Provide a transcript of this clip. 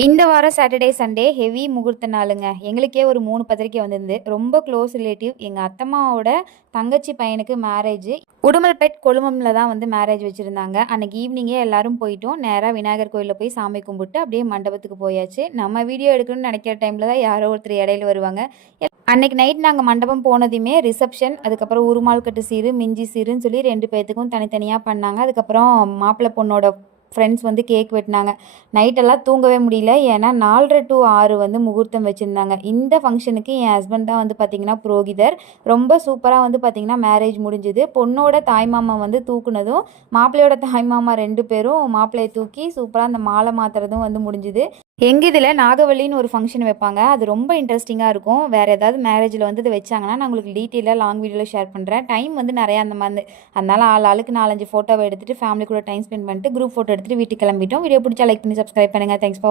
இந்த வாரம் Saturday, Sunday heavy முகூர்த்த நாளுங்க. எங்களுக்கே ஒரு 3 பத்திரிக்கை வந்திருந்து. ரொம்ப க்ளோஸ் ரிலேட்டிவ் எங்க அத்தம்மாவோட தங்கச்சி பையனுக்கு மேரேஜு. உடுமல்பேட் கொழுமம்ல தான் வந்து மேரேஜ் வச்சிருந்தாங்க. அன்னைக்கு ஈவினிங்கே எல்லாரும் போயிட்டோம். நேரா விநாயகர் கோயில்ல போய் சாமி கும்பிட்டு அப்படியே மண்டபத்துக்கு போயாச்சு. நம்ம வீடியோ எடுக்கணும்னு நினைக்கிற டைம்ல தான் யாரோ ஒருத்தர் இடையில வருவாங்க. அன்னைக்கு நைட் நாங்கள் மண்டபம் போனதுமே ரிசப்ஷன், அதுக்கப்புறம் உருமால் கட்டு சீரு, மிஞ்சி சீருன்னு சொல்லி 2 பேர்த்துக்கும் தனித்தனியாக பண்ணாங்க. அதுக்கப்புறம் மாப்பிள்ளை பொண்ணோட ஃப்ரெண்ட்ஸ் வந்து கேக் வெட்டினாங்க. நைட்டெல்லாம் தூங்கவே முடியல. ஏன்னா 4:30 to 6 வந்து முகூர்த்தம் வச்சுருந்தாங்க. இந்த ஃபங்க்ஷனுக்கு என் ஹஸ்பண்ட் தான் வந்து பார்த்திங்கன்னா புரோகிதர். ரொம்ப சூப்பராக வந்து பார்த்திங்கன்னா மேரேஜ் முடிஞ்சுது. பொண்ணோட தாய்மாமா வந்து தூக்குனதும், மாப்பிள்ளையோட தாய்மாமா 2 பேரும் மாப்பிள்ளையை தூக்கி சூப்பராக அந்த மாலை மாற்றுறதும் வந்து முடிஞ்சுது. எங்கள் இதில் நாகவல்லின்னு ஒரு ஃபங்க்ஷன் வைப்பாங்க. அது ரொம்ப இன்ட்ரெஸ்டிங்காக இருக்கும். வேறு ஏதாவது மேரேஜில் வந்து இது வச்சாங்கன்னா நான் உங்களுக்கு டீட்டெயிலாக லாங் வீடியோவில் ஷேர் பண்ணுறேன். டைம் வந்து நிறையா அந்த மாதிரி, அதனால் ஆளுக்கு 4-5 ஃபோட்டோவை எடுத்துகிட்டு ஃபேமிலி கூட டைம் ஸ்பெண்ட் பண்ணிட்டு குரூப் ஃபோட்டோ எடுத்துகிட்டு வீட்டுக்கு கிளம்பிட்டோம். வீடியோ பிடிச்சா லைக் பண்ணி சப்ஸ்கிரைப் பண்ணுங்கள். Thanks for